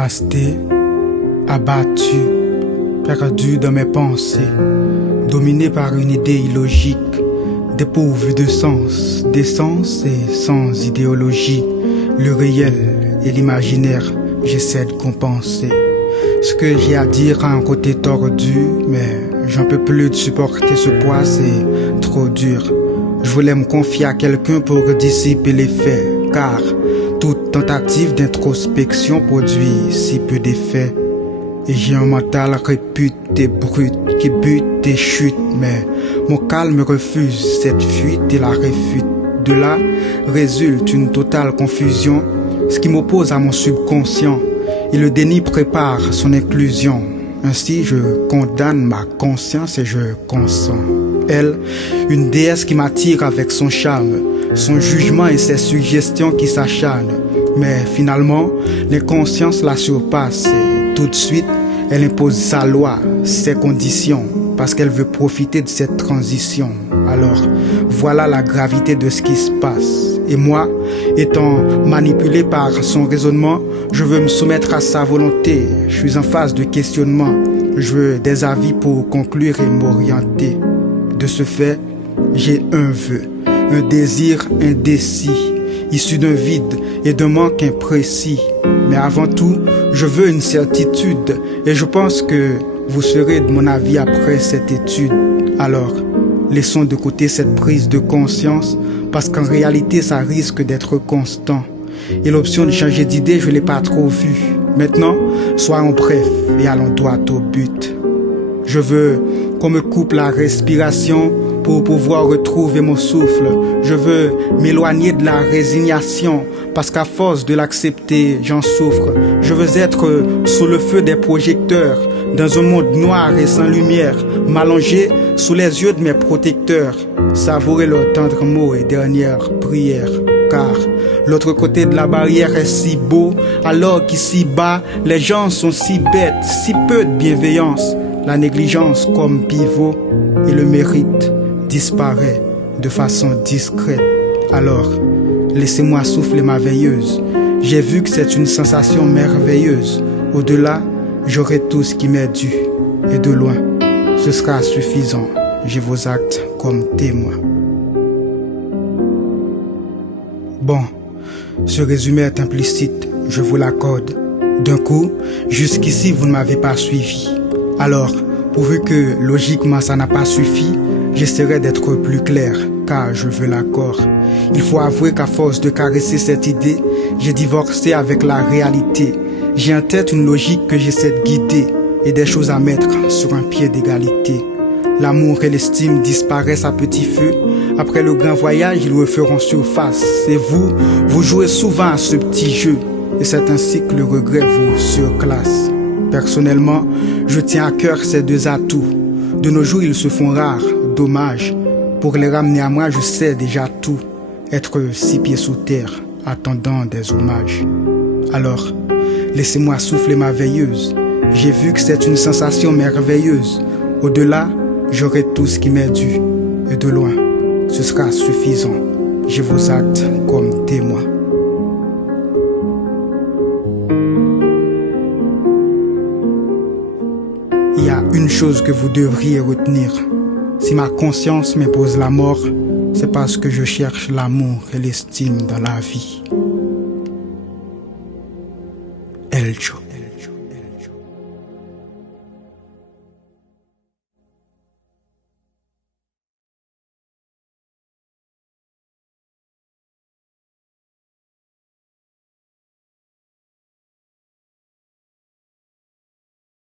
Dévasté, abattu, perdu dans mes pensées, dominé par une idée illogique, dépourvu de sens, d'essence et sans idéologie. Le réel et l'imaginaire, j'essaie de compenser. Ce que j'ai à dire a un côté tordu, mais j'en peux plus de supporter ce poids, c'est trop dur. Je voulais me confier à quelqu'un pour dissiper les faits, car toute tentative d'introspection produit si peu d'effets. Et j'ai un mental réputé brut, qui bute et chute, mais mon calme refuse cette fuite et la réfute. De là résulte une totale confusion, ce qui m'oppose à mon subconscient, et le déni prépare son inclusion. Ainsi je condamne ma conscience et je consens. Elle, une déesse qui m'attire avec son charme, son jugement et ses suggestions qui s'acharnent. Mais finalement, l'inconscience la surpasse et tout de suite, elle impose sa loi, ses conditions, parce qu'elle veut profiter de cette transition. Alors, voilà la gravité de ce qui se passe. Et moi, étant manipulé par son raisonnement, je veux me soumettre à sa volonté. Je suis en phase de questionnement. Je veux des avis pour conclure et m'orienter. De ce fait, j'ai un vœu, un désir indécis, issu d'un vide et d'un manque imprécis. Mais avant tout, je veux une certitude et je pense que vous serez de mon avis après cette étude. Alors, laissons de côté cette prise de conscience parce qu'en réalité, ça risque d'être constant. Et l'option de changer d'idée, je ne l'ai pas trop vue. Maintenant, soyons brefs et allons droit au but. Je veux qu'on me coupe la respiration pour pouvoir retrouver mon souffle. Je veux m'éloigner de la résignation parce qu'à force de l'accepter, j'en souffre. Je veux être sous le feu des projecteurs, dans un monde noir et sans lumière, m'allonger sous les yeux de mes protecteurs, savourer leurs tendres mots et dernières prières. Car l'autre côté de la barrière est si beau, alors qu'ici bas, les gens sont si bêtes, si peu de bienveillance. La négligence comme pivot et le mérite disparaît de façon discrète. Alors, laissez-moi souffler ma veilleuse. J'ai vu que c'est une sensation merveilleuse. Au-delà, j'aurai tout ce qui m'est dû. Et de loin, ce sera suffisant. J'ai vos actes comme témoins. Bon, ce résumé est implicite, je vous l'accorde. D'un coup, jusqu'ici, vous ne m'avez pas suivi. Alors, pourvu que logiquement ça n'a pas suffi, j'essaierai d'être plus clair, car je veux l'accord. Il faut avouer qu'à force de caresser cette idée, j'ai divorcé avec la réalité. J'ai en tête une logique que j'essaie de guider et des choses à mettre sur un pied d'égalité. L'amour et l'estime disparaissent à petit feu. Après le grand voyage, ils referont surface. Et vous jouez souvent à ce petit jeu. Et c'est ainsi que le regret vous surclasse. Personnellement, je tiens à cœur ces deux atouts. De nos jours, ils se font rares, dommage. Pour les ramener à moi, je sais déjà tout. Être 6 pieds sous terre, attendant des hommages. Alors, laissez-moi souffler ma veilleuse. J'ai vu que c'est une sensation merveilleuse. Au-delà, j'aurai tout ce qui m'est dû. Et de loin, ce sera suffisant. J'ai vos actes comme témoins. Il y a une chose que vous devriez retenir. Si ma conscience m'impose la mort, c'est parce que je cherche l'amour et l'estime dans la vie. Eljo.